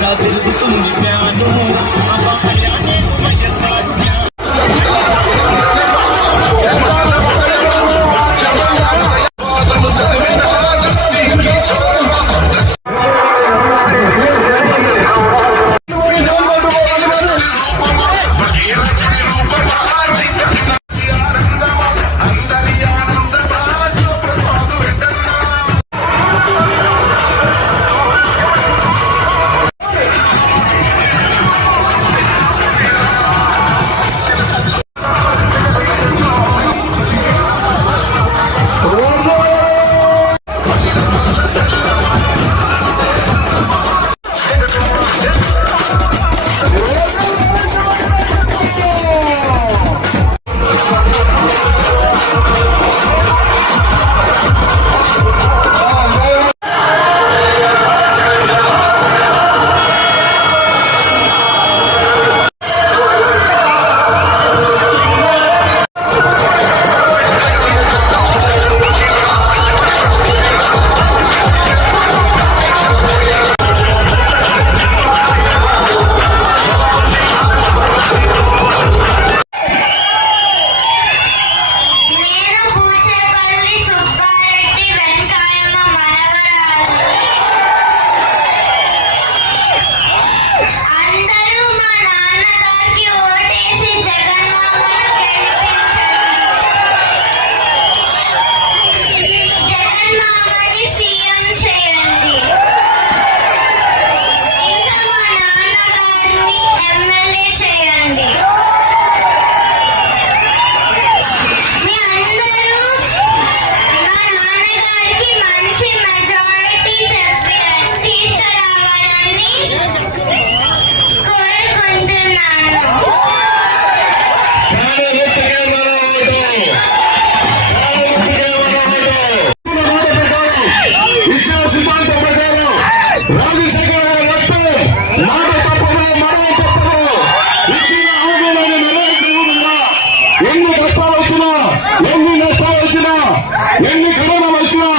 मेरा दिल రాజశేఖర్ గారు ఎప్పుడు మాట తప్పదు మరో తప్పదు ఇచ్చిన హామీలను నెరవేర్చకుండా ఎన్ని కష్టాలు వచ్చినా ఎన్ని నష్టాలు వచ్చినా ఎన్ని కరోనా వచ్చినా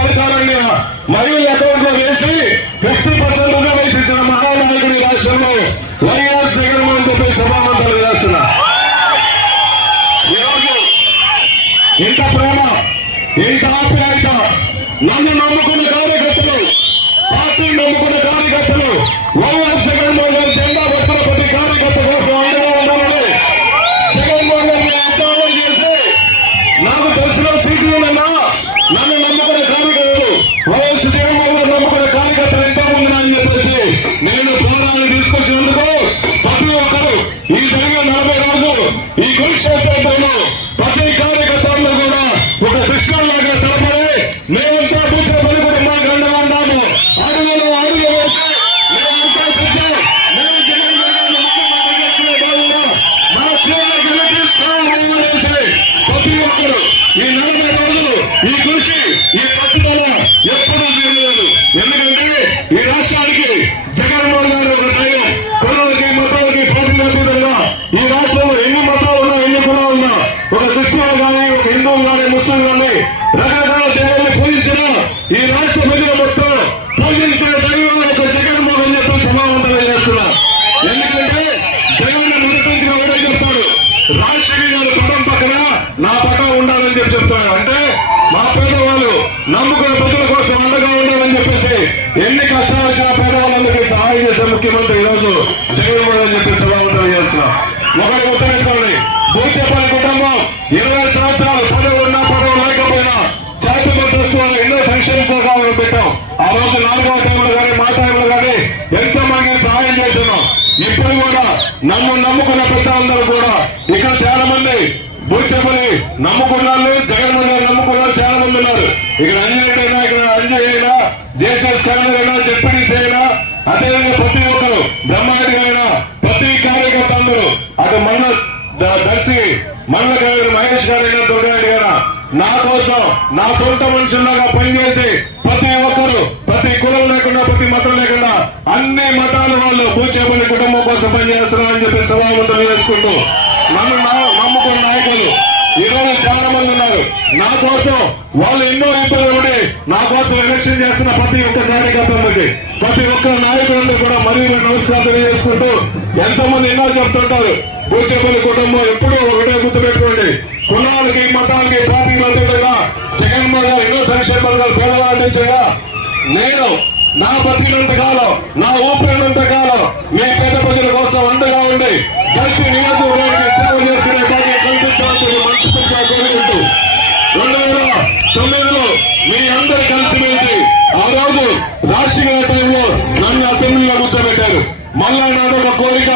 పథకాలన్నీ మహిళల అకౌంట్లో వేసి ఫిఫ్టీ పర్సెంట్ రిజర్వేషన్ ఇచ్చిన మహానాయకుడి రాష్ట్రంలో వైఎస్ జగన్మోహన్ చెప్పి సమానంతలు చేస్తున్నా. ఈరోజు ఇంత ప్రేమ ఇంత ఆప్యాయత నన్ను నమ్ముకున్న కార్యకర్తలు పార్టీ నమ్ముకున్న కార్యకర్తలు వైఎస్ జగన్మోహన్ జెండా కురుక్షేత్రమైన ప్రతి ఎన్ని కష్టాలు వచ్చినా పేదవాళ్ళందరికీ సహాయం చేసే ముఖ్యమంత్రి ఈ రోజు జగన్మోహన్ అని చెప్పి సభావంతం చేస్తున్నా. ఒకటి గుర్తుపెట్టుకోండి. భూచేపల్లి కుటుంబం ఇరవై సంవత్సరాలు పదవి ఉన్నా పదవి లేకపోయినా జాతి మధ్యస్థులు ఎన్నో సంక్షేమ పథకాలను పెట్టాం. ఆ రోజు నాలుగవ టైంలో కానీ మా టైంలో కానీ ఎంతో మందికి సహాయం చేస్తున్నాం. ఇప్పుడు కూడా నన్ను నమ్ముకున్న పెద్దలందరూ కూడా ఇక్కడ చాలా మంది భూచేపల్లి నమ్ముకున్న జగన్మోహన్ నమ్ముకున్నారు ఇక్కడ అంజనేయుడు ఇక్కడ అంజయ్యైనా అయినా జేసెస్ అయినా జెడ్పీడీసీ అయినా అదేవిధంగా ప్రతి ఒక్కరు బ్రహ్మారెడ్డి అయినా ప్రతి కార్యకర్త అందరూ అటు మన్న దర్శి మల్ల గారు మహేష్ గారైనా దుర్గారెడ్డి గారా నా కోసం నా సొంత మనుషుల్లాగా పనిచేసి ప్రతి ఒక్కరు ప్రతి కులం లేకుండా ప్రతి మతం లేకుండా అన్ని మతాల వాళ్ళు పూచేపల్లి కుటుంబం కోసం పనిచేస్తున్నారని చెప్పి సభావంతం చేసుకుంటూ నన్ను ఈరోజు చాలా మంది ఉన్నారు. నా కోసం వాళ్ళు ఎన్నో ఇబ్బందులు ఉండి నా కోసం ఎలక్షన్ చేస్తున్న ప్రతి ఒక్క కార్యకర్తలకి ప్రతి ఒక్క నాయకులందరూ కూడా మరీ నమస్కారం తెలియజేసుకుంటూ ఎంతమంది ఎన్నో చెప్తుంటారు? భూచేపల్లి కుటుంబం ఎప్పుడూ ఒకటే గుర్తుపెట్టుకోండి. కులాలకి మతాలకి పార్టీలు అతీతంగా జగన్మోహన్ గారు ఎన్నో సంక్షేమ పథకాలు పేదలు నేను నా బతికినంత కాలం నా ఊపిరినంత కాలం మీ పేద ప్రజల కోసం అండగా ఉండి జల్సి నియోజకవర్గానికి సేవ చేసుకునే మళ్ళా నాదొక కోరిక